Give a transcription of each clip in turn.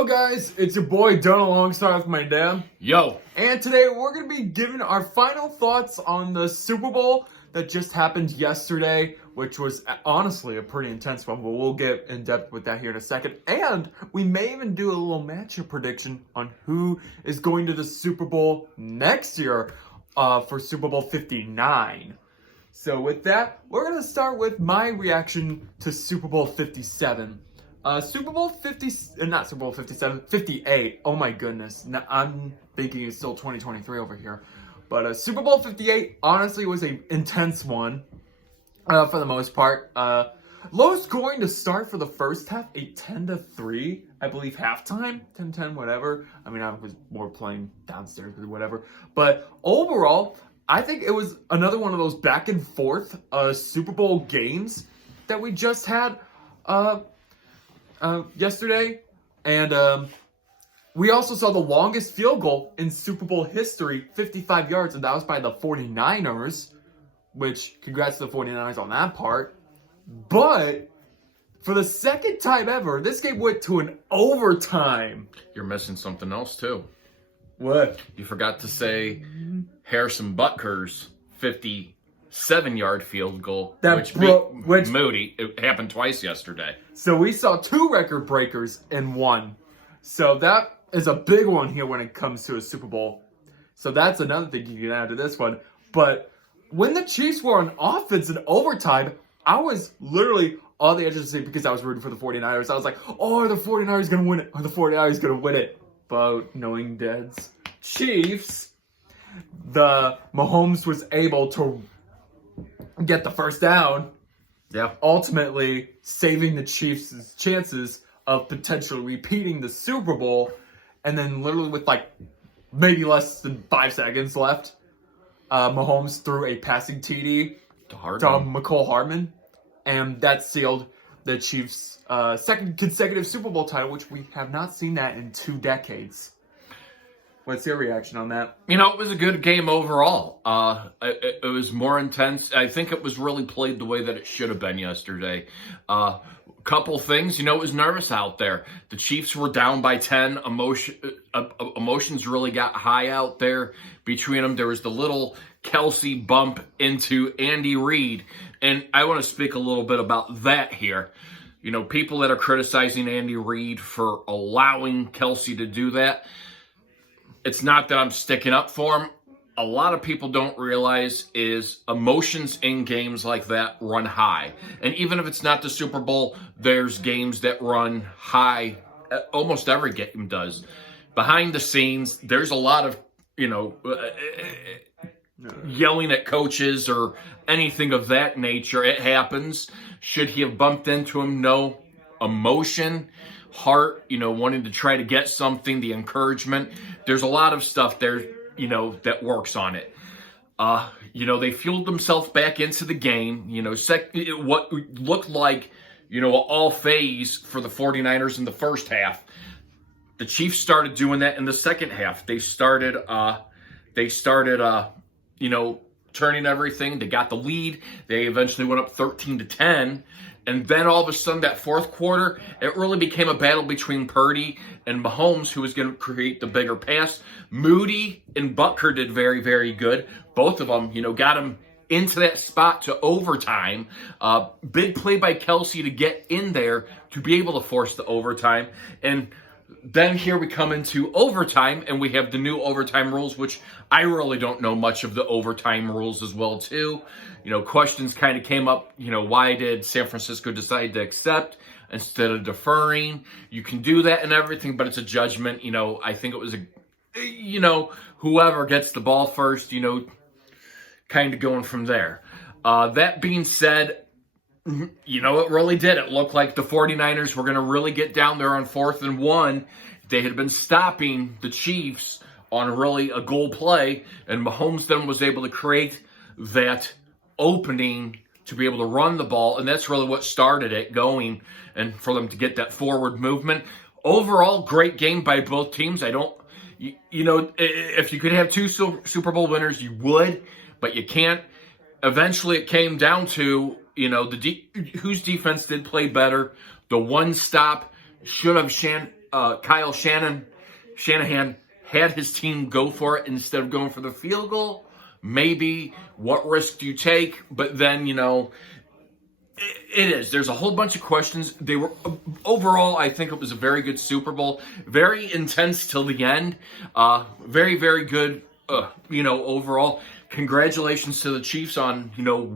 Yo guys, it's your boy Don alongside with my dad. Yo. And today we're going to be giving our final thoughts on the Super Bowl that just happened yesterday, which was honestly a pretty intense one, but we'll get in depth with that here in a second. And we may even do a little matchup prediction on who is going to the Super Bowl next year for Super Bowl 59. So with that, we're going to start with my reaction to Super Bowl 57. Super Bowl 50, not Super Bowl 57, 58. Oh my goodness. Now, I'm thinking it's still 2023 over here. But Super Bowl 58 honestly was an intense one for the most part. Low scoring to start for the first half, a 10-3, I believe, halftime. 10-10, whatever. I mean, I was more playing downstairs or whatever. But overall, I think it was another one of those back and forth Super Bowl games that we just had yesterday. And we also saw the longest field goal in Super Bowl history, 55 yards, and that was by the 49ers, which congrats to the 49ers on that part. But for the second time ever, this game went to an overtime. You're missing something else, too. What? You forgot to say Harrison Butker's 57-yard field goal, which Moody. It happened twice yesterday. So we saw two record breakers in one. So that is a big one here when it comes to a Super Bowl. So that's another thing you can add to this one. But when the Chiefs were on offense in overtime, I was literally on the edge of the seat because I was rooting for the 49ers. I was like, oh, are the 49ers going to win it? Are the 49ers going to win it? But knowing Dad's Chiefs, the Mahomes was able to get the first down. Yeah. Ultimately saving the Chiefs' chances of potentially repeating the Super Bowl. And then literally with like maybe less than 5 seconds left, Mahomes threw a passing TD to Mecole Hardman. And that sealed the Chiefs' second consecutive Super Bowl title, which we have not seen that in 2 decades. What's your reaction on that? You know, it was a good game overall. It was more intense. I think it was really played the way that it should have been yesterday. Couple things, you know, it was nervous out there. The Chiefs were down by 10. Emotions really got high out there between them. There was the little Kelce bump into Andy Reid. And I want to speak a little bit about that here. You know, people that are criticizing Andy Reid for allowing Kelce to do that. It's not that I'm sticking up for him. A lot of people don't realize is emotions in games like that run high. And even if it's not the Super Bowl, there's games that run high. Almost every game does. Behind the scenes, there's a lot of, you know, yelling at coaches or anything of that nature. It happens. Should he have bumped into him? No. Emotion, heart, you know, wanting to try to get something, the encouragement. There's a lot of stuff there, you know, that works on it. You know, they fueled themselves back into the game. You know, what looked like, you know, all phase for the 49ers in the first half. The Chiefs started doing that in the second half. They started, you know, turning everything. They got the lead. They eventually went up 13-10. And then all of a sudden, that fourth quarter, it really became a battle between Purdy and Mahomes, who was going to create the bigger pass. Moody and Butker did very, very good. Both of them, you know, got him into that spot to overtime. Big play by Kelce to get in there to be able to force the overtime. And then here we come into overtime, and we have the new overtime rules, which I really don't know much of the overtime rules as well, too. You know, questions kind of came up, you know, why did San Francisco decide to accept instead of deferring? You can do that and everything, but it's a judgment. You know, I think it was you know, whoever gets the ball first, you know, kind of going from there. That being said, you know, it really did. It looked like the 49ers were going to really get down there on 4th and 1. They had been stopping the Chiefs on really a goal play, and Mahomes then was able to create that opening to be able to run the ball, and that's really what started it going, and for them to get that forward movement. Overall, great game by both teams. You know, if you could have 2 Super Bowl winners, you would, but you can't. Eventually, it came down to, you know, whose defense did play better. The one stop should have Kyle Shanahan had his team go for it instead of going for the field goal. Maybe what risk do you take? But then, it is. There's a whole bunch of questions. They were overall, I think it was a very good Super Bowl. Very intense till the end. Very, very good. Overall, congratulations to the Chiefs on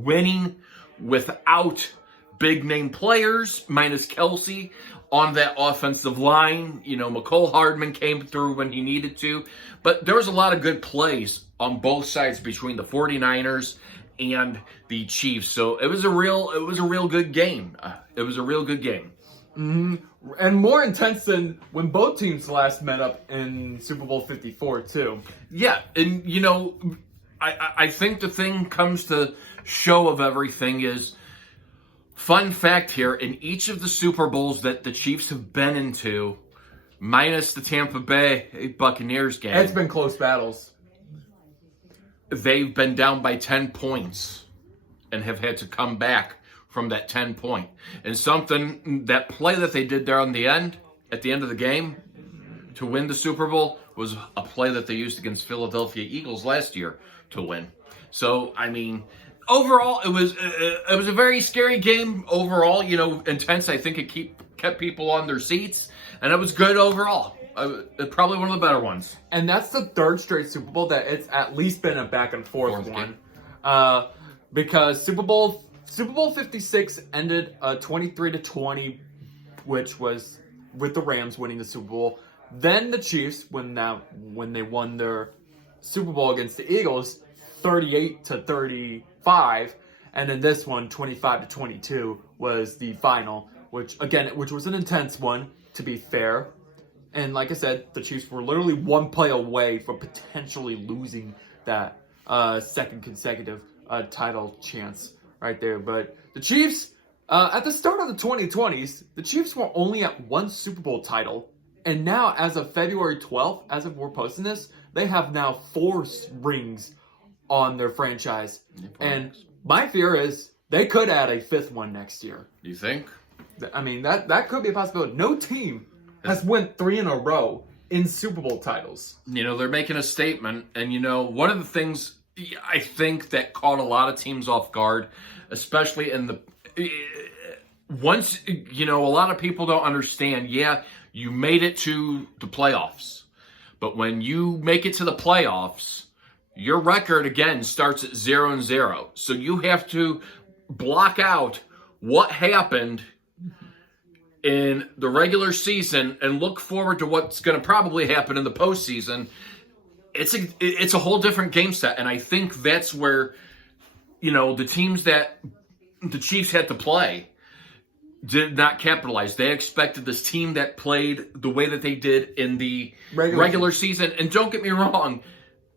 winning without big name players minus Kelsey on that offensive line. McCole Hardman came through when he needed to, but there was a lot of good plays on both sides between the 49ers and the Chiefs. So it was a real good game. It was a real good game. Mm-hmm. And more intense than when both teams last met up in Super Bowl 54 too. Yeah, and I think the thing comes to show of everything is, fun fact here, in each of the Super Bowls that the Chiefs have been into, minus the Tampa Bay Buccaneers game, It's been close battles. They've been down by 10 points and have had to come back from that 10 point. And that play that they did there at the end of the game to win the Super Bowl was a play that they used against Philadelphia Eagles last year to win. So, overall, it was a very scary game. Overall, intense. I think it kept people on their seats, and it was good overall. Probably one of the better ones. And that's the third straight Super Bowl that it's at least been a back and forth one. Because Super Bowl 56 ended 23-20, which was with the Rams winning the Super Bowl. Then the Chiefs, when they won their Super Bowl against the Eagles, 38-35, and then this one, 25-22, was the final, which was an intense one, to be fair. And like I said, the Chiefs were literally one play away from potentially losing that second consecutive title chance right there. But the Chiefs, at the start of the 2020s, the Chiefs were only at one Super Bowl title. And now, as of February 12th, as of we're posting this, they have now 4 rings on their franchise. And my fear is they could add a 5th one next year. You think? That could be a possibility. No team has won 3 in a row in Super Bowl titles. They're making a statement. And, one of the things I think that caught a lot of teams off guard, especially once, a lot of people don't understand, you made it to the playoffs. But when you make it to the playoffs, your record, again, starts at 0-0. So you have to block out what happened in the regular season and look forward to what's going to probably happen in the postseason. It's a whole different game set, and I think that's where the teams that the Chiefs had to play did not capitalize. They expected this team that played the way that they did in the regular season. And don't get me wrong,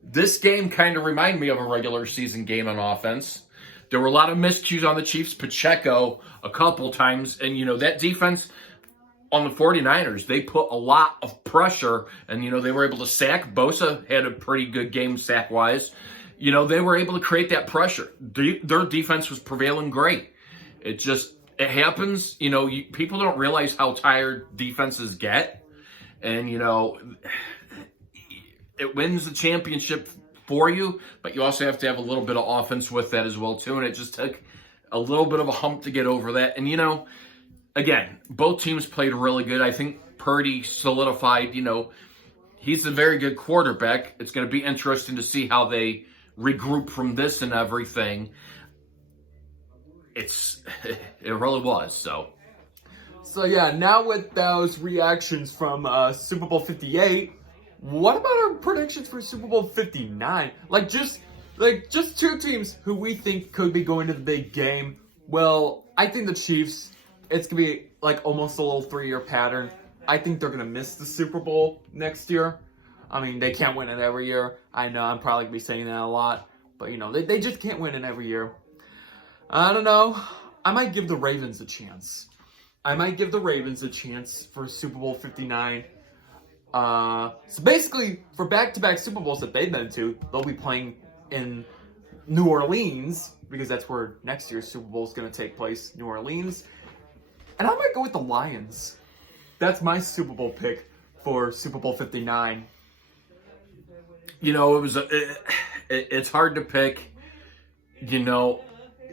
this game kind of reminded me of a regular season game on offense. There were a lot of miscues on the Chiefs. Pacheco a couple times. And, that defense on the 49ers, they put a lot of pressure. And, they were able to sack. Bosa had a pretty good game sack-wise. They were able to create that pressure. Their defense was prevailing great. It happens. People don't realize how tired defenses get. And, it wins the championship for you, but you also have to have a little bit of offense with that as well, too. And it just took a little bit of a hump to get over that. And, again, both teams played really good. I think Purdy solidified, he's a very good quarterback. It's going to be interesting to see how they regroup from this and everything. It really was, so. So, yeah, now with those reactions from Super Bowl 58, what about our predictions for Super Bowl 59? Just 2 teams who we think could be going to the big game. Well, I think the Chiefs, it's going to be almost a little 3-year pattern. I think they're going to miss the Super Bowl next year. They can't win it every year. I know I'm probably going to be saying that a lot. But, they just can't win it every year. I don't know. I might give the Ravens a chance. For Super Bowl 59. So basically, for back-to-back Super Bowls that they've been to, they'll be playing in New Orleans, because that's where next year's Super Bowl is going to take place, New Orleans. And I might go with the Lions. that's my Super Bowl pick for Super Bowl 59. You know, it's hard to pick. You know,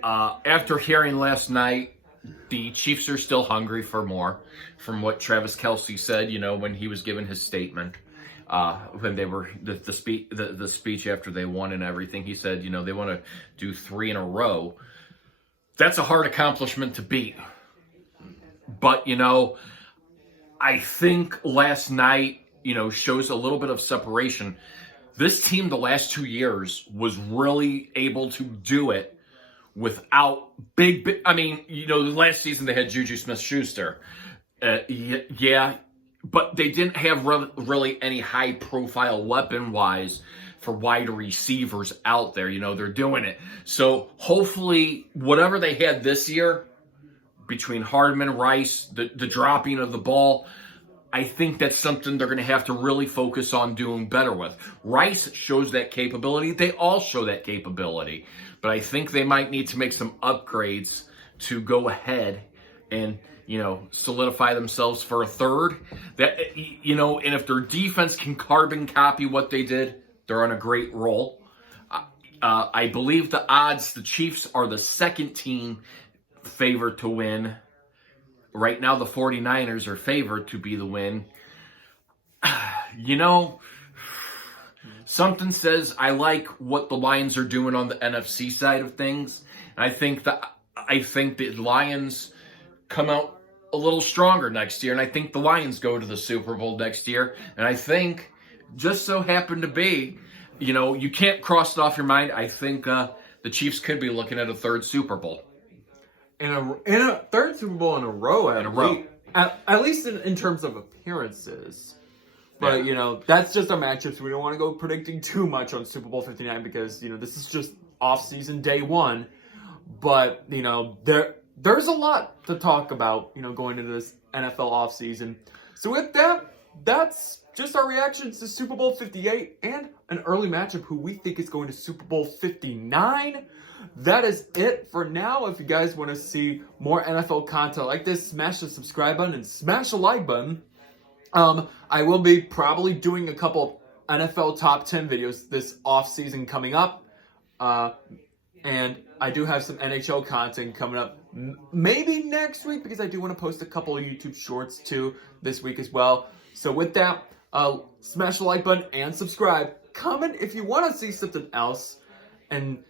after hearing last night, the Chiefs are still hungry for more. From what Travis Kelce said, you know, when he was giving his statement, when they were the speech after they won and everything, he said, you know, they want to do 3 in a row. That's a hard accomplishment to beat. But, you know, I think last night, you know, shows a little bit of separation. This team the last 2 years was really able to do it without big I mean, you know, the last season they had Juju Smith-Schuster. Yeah, but they didn't have really any high-profile weapon-wise for wide receivers out there. You know, they're doing it. So hopefully whatever they had this year between Hardman, Rice, the dropping of the ball, I think that's something they're going to have to really focus on doing better with. Rice shows that capability. They all show that capability. But I think they might need to make some upgrades to go ahead and, you know, solidify themselves for a third. That, you know, and if their defense can carbon copy what they did, they're on a great roll. I believe the odds, the Chiefs are the second team favored to win. Right now, the 49ers are favored to be the win. You know, something says I like what the Lions are doing on the NFC side of things. And I think the Lions come out a little stronger next year. And I think the Lions go to the Super Bowl next year. And I think, just so happened to be, you know, you can't cross it off your mind. I think the Chiefs could be looking at a third Super Bowl. In a third Super Bowl in a row, at least in terms of appearances. But, Yeah. you know, that's just a matchup, so we don't want to go predicting too much on Super Bowl 59 because, you know, this is just off-season day one. But, you know, there's a lot to talk about, you know, going into this NFL offseason. So with that, that's just our reactions to Super Bowl 58 and an early matchup who we think is going to Super Bowl 59. That is it for now. If you guys want to see more NFL content like this, smash the subscribe button and smash the like button. I will be probably doing a couple NFL top 10 videos this off season coming up. And I do have some NHL content coming up maybe next week because I do want to post a couple of YouTube shorts too this week as well. So with that, smash the like button and subscribe. Comment if you want to see something else and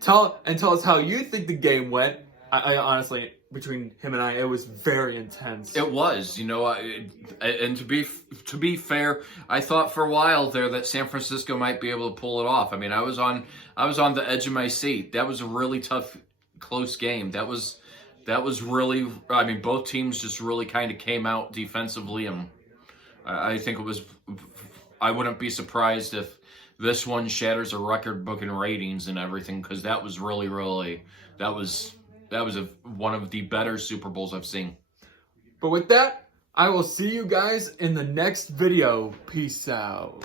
tell us how you think the game went. I honestly, between him and I, it was very intense. It was, you know, and to be fair, I thought for a while there that San Francisco might be able to pull it off. I mean, I was on the edge of my seat. That was a really tough, close game. That was really. I mean, both teams just really kind of came out defensively, and I think it was. I wouldn't be surprised if this one shatters a record-booking ratings and everything, because that was really one of the better Super Bowls I've seen. But with that, I will see you guys in the next video. Peace out.